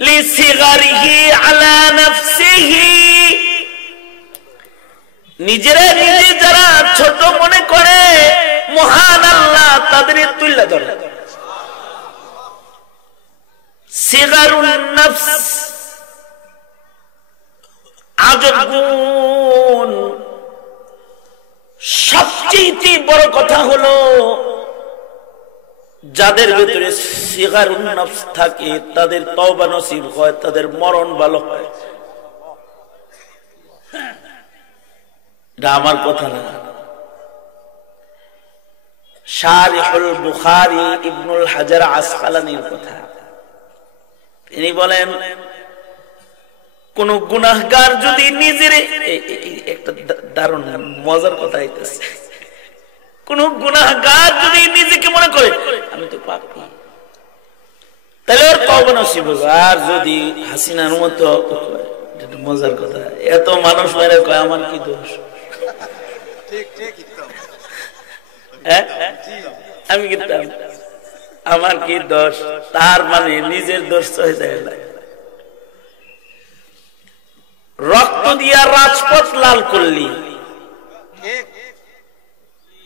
লিসিগারিহি আলা নাফসিহি, নিজেরা নিজে যারা ছোট মনে করে মহান আল্লাহ তাদের তুল্য ধরে। সিগারুন নফস আজব গুণ। সবচেয়ে বড় কথা হলো যাদের ভিতরে সিগারুন নফস থাকে তাদের তওবা নসিব হয়, তাদের মরণ ভালো হয়। এটা আমার কথা না, শারিহুল বুখারী ইবনুল হাজার আসকালানির কথা। তিনি বলেন কোন গুনাহগার যদি নিজের, একটা দারুণ মজার কথা হইতেছে, কোন গুনাহগার যদি নিজেকে মনে করে আমি তো পাপী, তাহলে ওর তওবা নসিব হবে। আর যদি হাসিনার মতো, এটা মজার কথা, এত মানুষ মেরে কয় আমার কি দোষ, আমি কিন্তু আমার কি দোষ, তার মানে নিজের দোষ হয়ে যায় না। রক্ত দিয়া রাজপথ লাল করলি,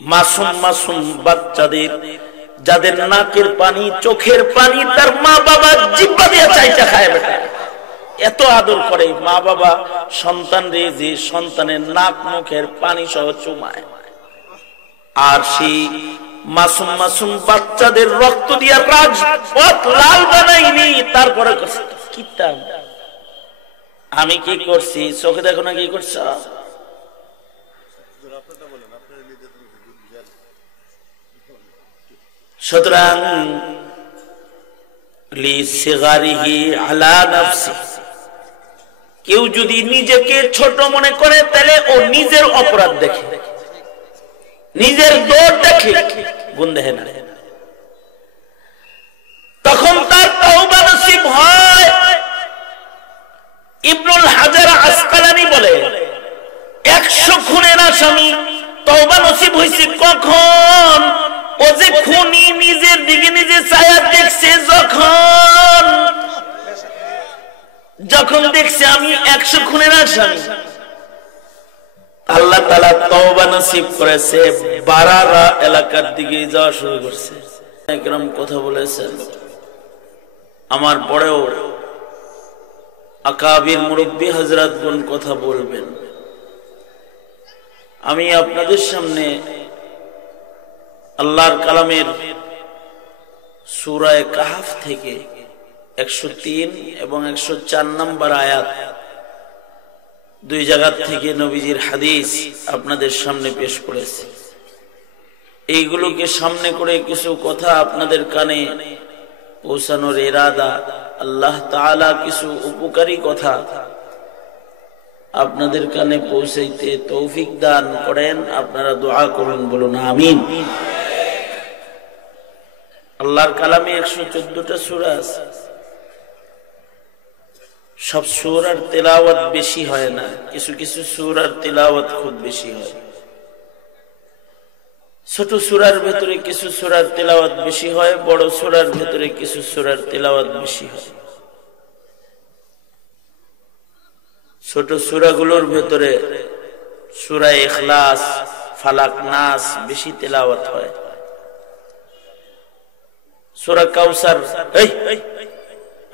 মাসুম মাসুম বাচ্চাদের যাদের নাকের পানি চোখের পানি তার মা বাবা জিহ্বা দিয়ে চাইটা খায় বেটা, এত আদর করে মা বাবা সন্তান রে, যে সন্তানের নাক মুখের পানি সহ চুমায়, আর সেই মাসুম মাসুম বাচ্চাদের রক্ত দিয়া রাজপথ লাল বানাইনি, তারপরে কিতাব আমি কি করছি চোখে দেখো না কি করছ। সুতরাং লিসিগারিহি আলা নাফসি, কেউ যদি নিজেকে ছোট মনে করে তাহলে ও নিজের অপরাধ দেখে, নিজের দোষ দেখে, গুণ দেখে না। তখন তার তওবা নসিব হয়। ইবনুল হাজার আসকালানি বলে 100 খুনের আসামি তওবা নসিব হয়েছে কখন? ও যে খুনি নিজের দিকে নিজে ছায়া দেখছে, যখন দেখছে আমি 100 খুনের আসামি, আল্লাহ তাআলা তওবা নসিব করেছে, বারারা এলাকার দিকে যাওয়া শুরু করছে। একরকম কথা বলেছেন, আমার পরেও আকাবির মুরব্বী হযরতগণ কথা বলবেন। আমি আপনাদের সামনে আল্লাহর কালামের সূরা কাহফ থেকে 103 এবং 104 নম্বর আয়াত, দুই জায়গা থেকে নবীজির হাদিস আপনাদের সামনে পেশ করেছি। এইগুলোকে সামনে করে কিছু কথা আপনাদের কানে পৌঁছানোর ইরাদা, আল্লাহ তাআলা কিছু উপকারী কথা আপনাদের কানে পৌঁছাইতে তৌফিক দান করেন। আপনারা দোয়া করুন, বলুন আমিন। আল্লাহর কালামে 114টা সূরা আছে। সব সূরার তেলাওয়াত বেশি হয় না, কিছু কিছু সূরার তেলাওয়াত খুব বেশি হয়। ছোট সূরার ভেতরে কিছু সূরার তেলাওয়াত বেশি হয়, বড় সূরার ভেতরে কিছু সূরার তেলাওয়াত বেশি হয়। ছোট সূরাগুলোর ভেতরে সূরা ইখলাস, ফালাক, নাস বেশি তেলাওয়াত হয়। সূরা কাউসার,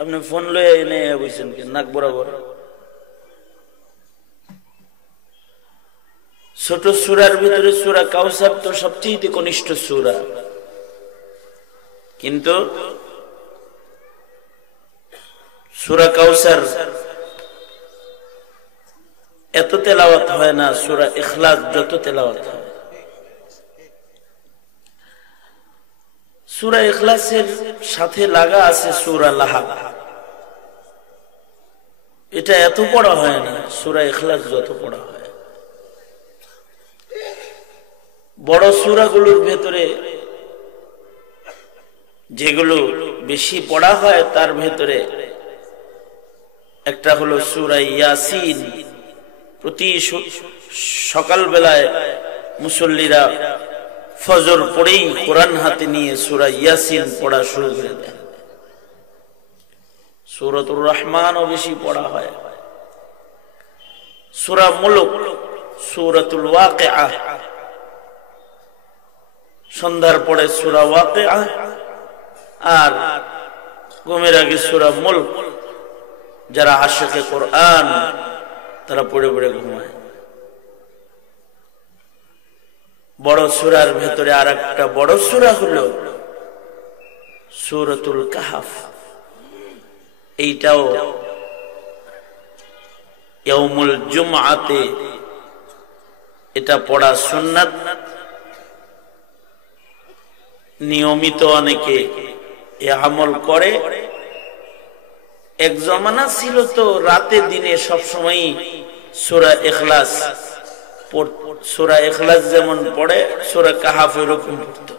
আপনি ফোন লয়ে এনে বসেন কেন নাক বরাবর? ছোট সূরার ভিতরে সূরা কাউসার তো সবচেয়ে কনিষ্ঠ সূরা, কিন্তু সূরা কাউসার এত তেলাওয়াত হয় না সূরা ইখলাস যত তেলাওয়াত হয়। সূরা ইখলাসের সাথে লাগা আছে সূরা লাহাব, এটা এত পড়া হয় না সূরা ইখলাস যত পড়া হয়। বড় সূরাগুলোর ভেতরে যেগুলো বেশি পড়া হয় তার ভেতরে একটা হলো সূরা ইয়াসিন। প্রতি সকাল বেলায় মুসল্লিরা ফজর পড়েই কোরআন হাতে নিয়ে সূরা ইয়াসিন পড়া শুরু করে দেন। সূরাতুর রহমানও বেশি পড়া হয়, সূরা মুলক, সূরাতুল ওয়াকিআ, সন্ধ্যার পরে সূরা ওয়াকিআ, আর ঘুমের আগে সূরা মুলক। যারা আশিকে কোরআন তারা পড়ে পড়ে ঘুমায়। বড় সূরার ভেতরে আর একটা বড় সূরা হলো সূরাতুল কাহফ। এইটাও ইয়াউমুল জুমআতে এটা পড়া সুন্নাত। নিয়মিত অনেকে এ আমল করে। এক জমানা ছিল তো রাতে দিনে সবসময় সূরা ইখলাস, সূরা ইখলাস যেমন পড়ে সূরা কাহফ এরকম পড়ত।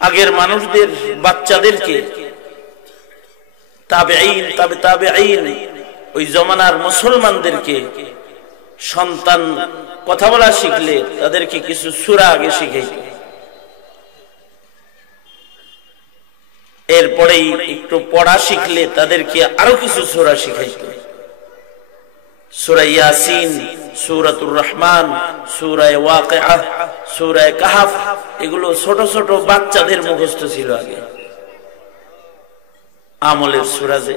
আগের মানুষদের বাচ্চাদেরকে তাবেঈন, তাবেঈন, ওই জমানার মুসলমানদেরকে সন্তান কথা বলা শিখলে তাদেরকে কিছু সূরা আগে শিখাইত, এরপরেই একটু পড়া শিখলে তাদেরকে আরো কিছু সূরা শিখাইত। সূরা ইয়াসিন, সূরাতুর রহমান, সূরা ওয়াকিআ, সূরা কাহফ, এগুলো ছোট ছোট বাচ্চাদের মুখস্থ ছিল আগে। আমলের সূরা যে,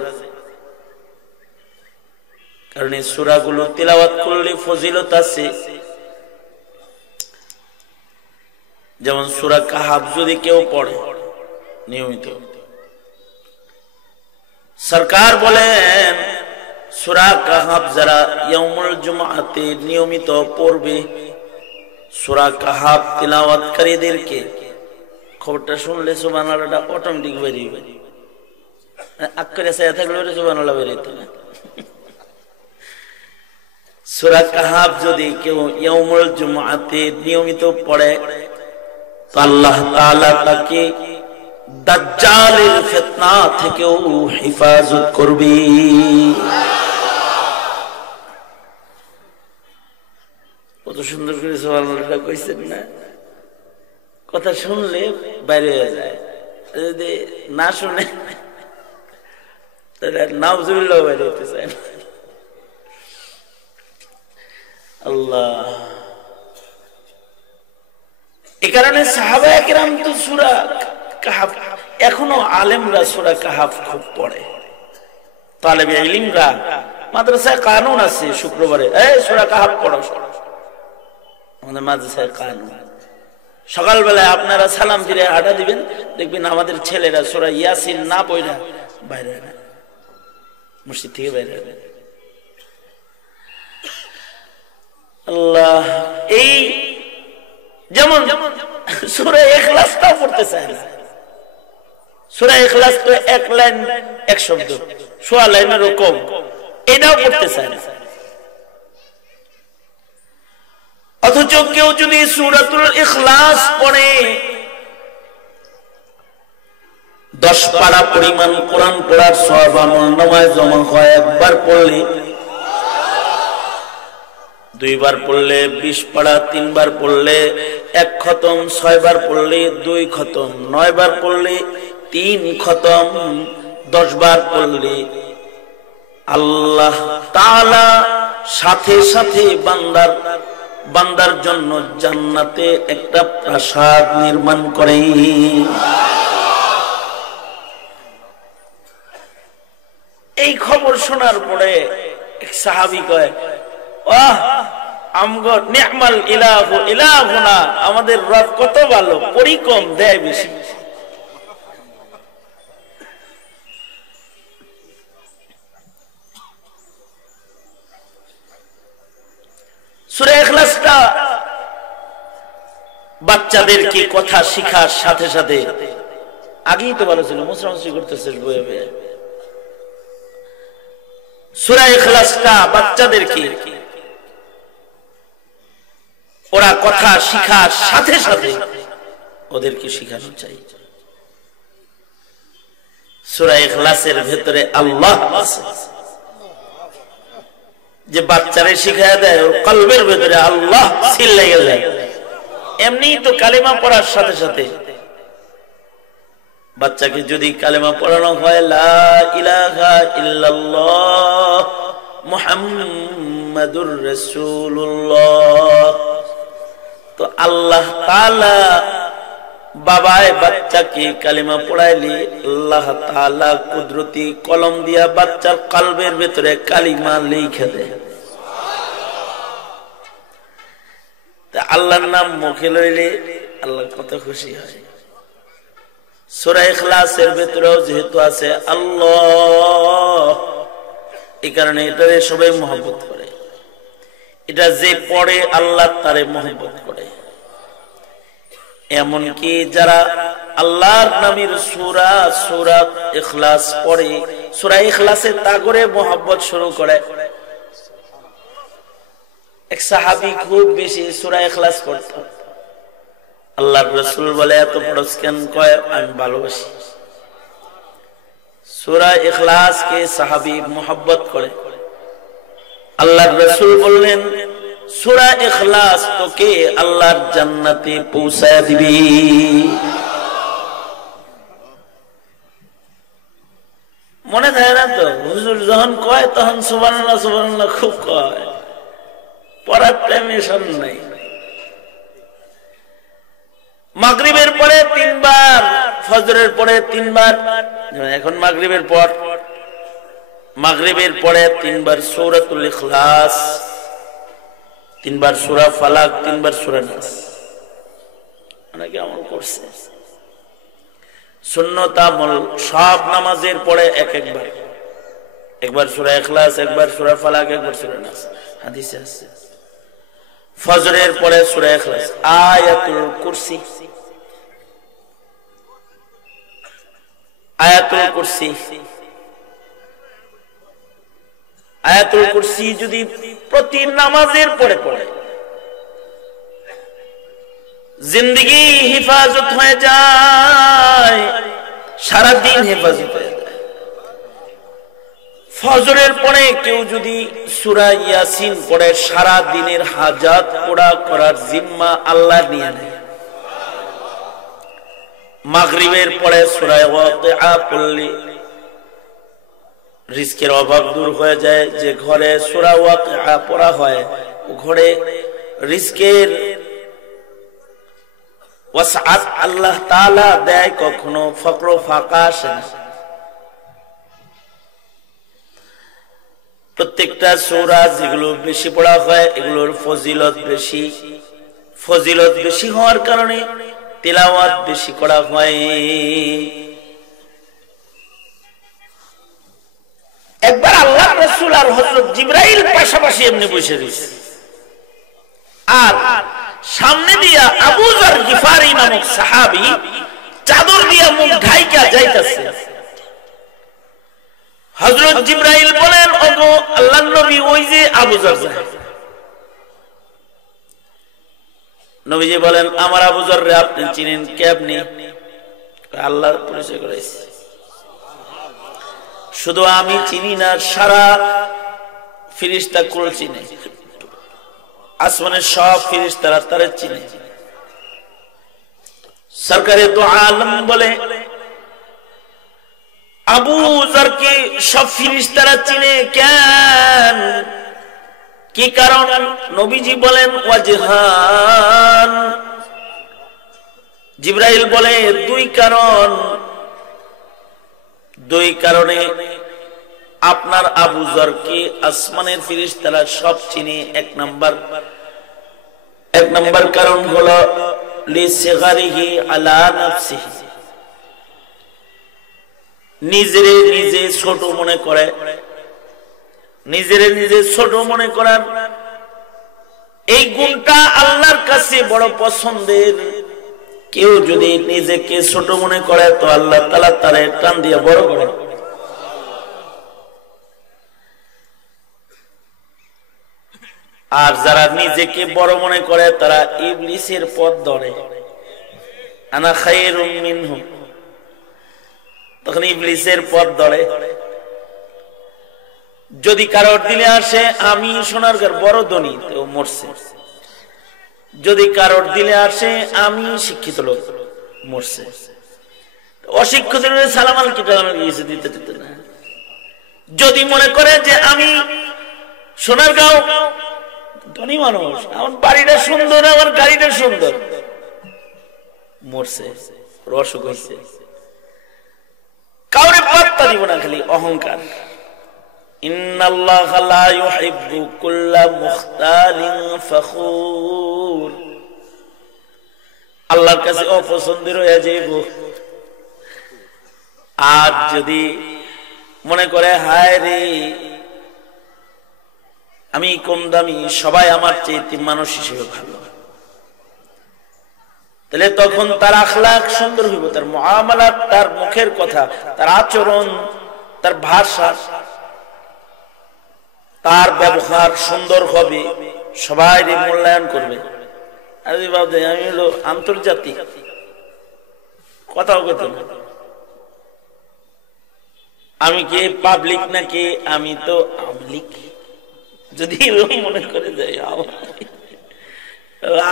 কারণ এই সূরাগুলো তিলাওয়াত করলে ফজিলত আছে। যেমন সূরা কাহফ যদি কেউ পড়ে নিয়মিত, সরকার বলেন সূরা কাহফ যারা ইয়াউমুল জুমআতে নিয়মিত পড়বে, সূরা কাহফ তিলাওয়াতকারীদেরকে, খবরটা শুনলে সুবহানাল্লাহটা অটোমেটিক বেরিয়ে যাবে। আক্কারে সায়া থাকলে সুবহানাল্লাহ বেরিয়ে না। সূরা কাহফ যদি কেউ ইয়াউমুল জুমআতে নিয়মিত পড়ে তো আল্লাহ তাআলা তাকে দাজ্জালের ফিতনা থেকেও হেফাজত করবে। কত সুন্দর করে সুবহানাল্লাহ কইছেন না? কথা শুনলে বাইরে হয়ে যায়, যদি না শুনে তাহলে নাউজুবিল্লাহ বাইরে হতে চায় না। আল্লাহ, এই কারণে সাহাবায়ে কেরাম তো সূরা কাহফ, এখনো আলেমরা সূরা কাহফ খুব পড়ে। তালেবে ইলমরা মাদ্রাসায় কানুন আছে, শুক্রবারে এই সূরা কাহফ পড়ো। আমাদের মাদ্রাসায় কানুন, সকালবেলায় আপনারা সালাম ফিরে আড্ডা দিবেন, দেখবেন আমাদের ছেলেরা সূরা ইয়াসিন না পড়া বাইরে হয় না, মসজিদ থেকে বাইরে হয় না। আল্লাহ, এই যেমন সূরা ইখলাসটা পড়তে চায় না। সূরা ইখলাস তো এক লাইন এক শব্দ, সোয়া লাইনেরও কম, এটাও পড়তে চায় না। অথচ কেউ যদি সূরাতুল ইখলাস পড়ে 10 পারা পরিমাণ কোরআন পড়ার সওয়াব আমলনামায় জমা হয়। একবার পড়লে, 2 বার পড়লে 20 পারা, 3 বার পড়লে 1 খতম, 6 বার পড়লে 2 খতম, 9 বার পড়লে 3 খতম, 10 বার পড়লে আল্লাহ তাআলা সাথে সাথে বান্দার জন্য জান্নাতে একটা প্রাসাদ নির্মাণ করে। এই খবর শোনার পরে এক সাহাবী কয়, ওয়াহ আমগো নি'মাল ইলাহু ইলাহুনা, আমাদের রব কত ভালো, পরি কম দেয় বেশি। সূরা ইখলাসটা বাচ্চাদেরকে কথা শিখার সাথে সাথে, আগেই তো ভালো ছিল, মুসরামসি করতেছে বয়ে বয়ে। সূরা ইখলাসটা বাচ্চাদেরকে ওরা কথা শিখার সাথে সাথে ওদেরকে শিখানো চাই। সূরা ইখলাসের ভেতরে আল্লাহ আছে, যে বাচ্চারে শিখায় দেয়, ওর কলবের ভেতরে আল্লাহ সিল লেগে যায়। এমনি তো কালিমা পড়ার সাথে সাথে বাচ্চাকে যদি কালেমা পড়ানো হয় লা ইলাহা ইল্লাল্লাহ মুহাম্মাদুর রাসূলুল্লাহ, তো আল্লাহ তাআলা বাবায় বাচ্চাকে কালেমা পড়াইলে আল্লাহ তাআলা কুদরতি কলম দিয়া বাচ্চার কলবের ভিতরে কালিমা লিখে দেয়। আল্লাহর নাম মুখে লইলে আল্লাহ কত খুশি হয়। সূরা ইখলাসের ভিতরেও যেহেতু আছে আল্লাহ, এই কারণে এটারে সবাই মহব্বত করে। এটা যে পড়ে আল্লাহ তারে মহব্বত করে। এমনকি যারা আল্লাহর নামের সূরা ইখলাস পড়ে, সূরা ইখলাসে তা করে মহব্বত শুরু করে। এক সাহাবী খুব বেশি সূরা ইখলাস পড়তো। আল্লাহর রাসূল বলে এত পড়ছ কেন? কয় আমি ভালোবাসি। সূরা ইখলাস কে সাহাবী মহব্বত করে। আল্লাহর রাসূল বললেন সূরা ইখলাস তোকে আল্লাহর জান্নাতে পৌঁছায় দিবে। মনে থাকে না তো? হুজুর যখন কয় তখন সুবহানাল্লাহ সুবহানাল্লাহ খুব কয়, পড়ার টাইমে শোন নাই। মাগরিবের পরে 3 বার, ফজরের পরে 3 বার। এখন মাগরিবের পরে 3 বার সূরাতুল ইখলাস, 3 বার সূরা ফালাক, 3 বার সূরা নাস। অনেকে আমল করছে। সুন্নত আমল সব নামাজের পরে একবার, একবার সূরা ইখলাস, একবার সূরা ফালাক, একবার সূরা নাস, হাদিসে আছে। ফজরের পরে সূরা ইখলাস, আয়াতুল কুরসি, আয়াতুল কুরসি, আয়াতুল কুরসি যদি প্রতি নামাজের পরে পড়ে জিন্দেগি হেফাজত হয়ে যায়, সারাদিন হেফাজত হয়ে যায়। ফজরের পরে কেউ যদি সূরা ইয়াসিন পড়ে সারা দিনের হাজাত পুরা করার জিম্মা আল্লাহ নিয়ে নেয়। মাগরিবের পরে সূরা ওয়াকিআ পড়লে রিজকের অভাব দূর হয়ে যায়। যে ঘরে সূরা ওয়াকিআ পড়া হয় ঘরে রিজকের ওয়াসআত আল্লাহ তাআলা দেয়, কখনো ফকর ফাঁকা আসে না। প্রত্যেকটা সূরা যেগুলো বেশি পড়া হয় এগুলোর ফজিলত বেশি, ফজিলত বেশি হওয়ার কারণে তিলাওয়াত বেশি করা হয়। একবার আল্লাহর রাসূল আর হযরত জিবরাইল পাশাপাশি এমনি বসে রয়েছে, আর সামনে দিয়া আবু যর গিফারি নামক সাহাবী চাদর দিয়া মুখ ঢাইকা যাইতেছে। হযরত জিবরাইল বলেন ওগো আল্লাহর নবী, ওই যে আবু যর যায়। নবীজি বলেন আমার আবু যর রে আপনি চিনেন? কে আপনি? আল্লাহর পরিচয় করাইছে। শুধু আমি চিনি না, সারা ফেরেশতা কুল চিনে, আসমানের সব ফেরেশতারা তারে চিনে। সরকারে দু আলম বলে আবু যরকে সব ফেরেশতারা চিনে কেন? কি কারণ? নবীজি বলেন ওয়াজহান। জিবরাইল বলে 2 কারণ। 2 কারণে আপনার আবু যরকে আসমানের ফেরেশতারা সব চিনে। এক নাম্বার কারণ হলো লিসিগারিহি আলা নাফসিহি, নিজেরে নিজে ছোট মনে করে। নিজেরে নিজে ছোট মনে করার এই গুণটা আল্লাহর কাছে বড় পছন্দের। কেউ যদি নিজেকে ছোট মনে করে তো আল্লাহ তাআলা তারে টান দিয়ে বড় করে। আর যারা নিজেকে বড় মনে করে তারা ইবলিসের পথ ধরে। আনা খায়রুম মিনহু, তখন ইবলিসের পথ ধরে। যদি কারোর দিলে আসে আমি সোনারগাঁর বড় ধনী, তো মরছে। যদি কারোর দিলে আসে আমি শিক্ষিত লোক, মরছে। অশিক্ষিত সালাম আলাইকুম দিতে দিতে না। যদি মনে করে যে আমি সোনারগাঁও ধনী মানুষ, আমার বাড়িটা সুন্দর, আমার গাড়িটা সুন্দর, মরছে, অসুখ হয়েছে, কাউরে পাত্তা দিব না, খালি অহংকার। ইন্নাল্লাহা লা ইউহিব্বু কুল্লা মুখতালিন ফখুর, আল্লাহর কাছে অপছন্দের হয়ে যাইব। আর যদি মনে করে হায় রে আমি কম দামি, সবাই আমার চেয়ে মানুষ হিসেবে ভালো, তাহলে তখন তার আখলাক সুন্দর হইব, তার মুআমালাত, তার মুখের কথা, তার আচরণ, তার ভাষা, তার ব্যবহার সুন্দর হবে, সবাই মূল্যায়ন করবে। আর আমি হলো আন্তর্জাতিক, কথাও কথা না, আমি কে পাবলিক নাকি, আমি তো আমলিক। যদি মনে করে যাই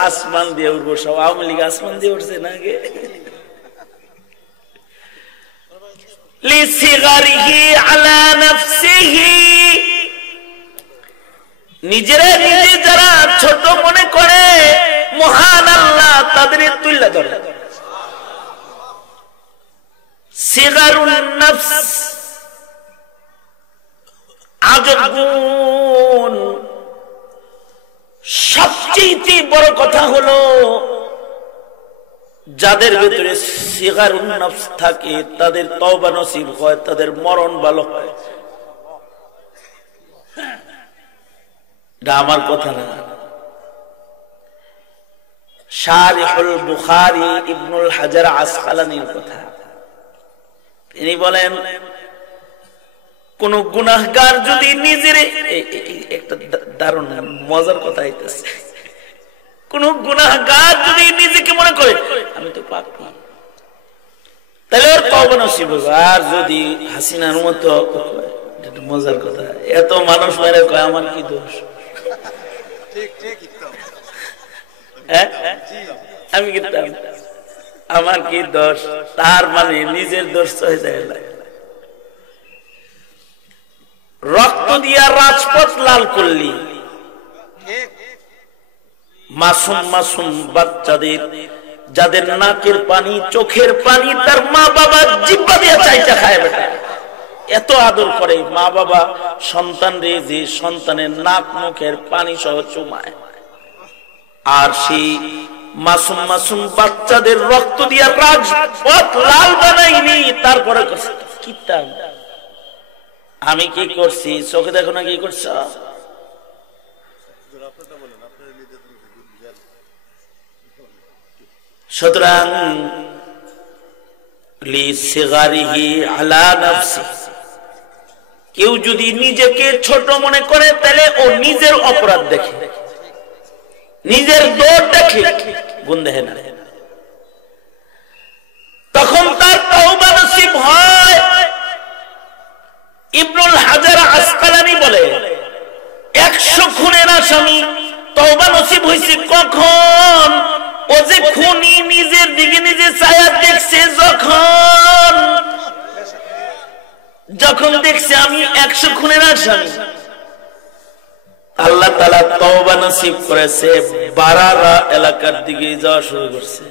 আসমান দিয়ে উঠবো, সব আওয়ামী লীগ আসমান দিয়ে উঠছে না গে। নিজেরা নিজে যারা ছোট মনে করে, মহান আল্লাহ তাদের তুল্য ধরে। সিগারুন নফস, আজব গুণ। সবচেয়ে বড় কথা হলো যাদের ভিতরে সিগারুন নফস থাকে, তাদের তওবা নসিব হয়, তাদের মরণ ভালো হয়। এটা আমার কথা না, শারিহুল বুখারী ইবনুল হাজার আসকালানির কথা। তিনি বলেন, কোন গুনাহগার যদি নিজের, একটা দারুণ মজার কথা হইতেছে, কোন গুনাহগার যদি নিজেকে মনে করে আমি তো পাপী, তাহলে ওর তওবা নসিব হবে। আর যদি হাসিনার মতো, এটা মজার কথা, এত মানুষ মেরে কয় আমার কি দোষ, আমি কিতাম আমার কি দোষ, তার মানে নিজের দোষ হয়ে যায়। রক্ত দিয়া রাজপথ লাল করলি, মাসুম মাসুম বাচ্চাদের, যাদের নাকের পানি, চোখের পানি তার মা বাবা জিহ্বা দিয়ে চাইটা খায় বেটা। এত আদর করে মা বাবা সন্তান রে, যে সন্তানের নাক মুখের পানি সহ চুমায়। আর সেই মাসুম মাসুম বাচ্চাদের রক্ত দিয়া রাজপথ লাল বানাইনি, তারপরে কিতাব আমি কি করছি, চোখে দেখো না কি করছ। সুতরাং কেউ যদি নিজেকে ছোট মনে করে, তাহলে ও নিজের অপরাধ দেখে, নিজের দোষ দেখে, গুণ দেখে না। তখন তার তওবা নসিব হয়। ইবনুল হাজার আসকালানি বলে, 100 খুনের আসামি তওবা নসিব হয়েছে কখন? ও যে খুনি নিজের দিকে নিজে ছায়া দেখছে, যখন দেখছে আমি 100 খুনের আসামি, আল্লাহ তাআলা তওবা নসিব করেছে, বারারা এলাকার দিকে যাওয়া শুরু করছে।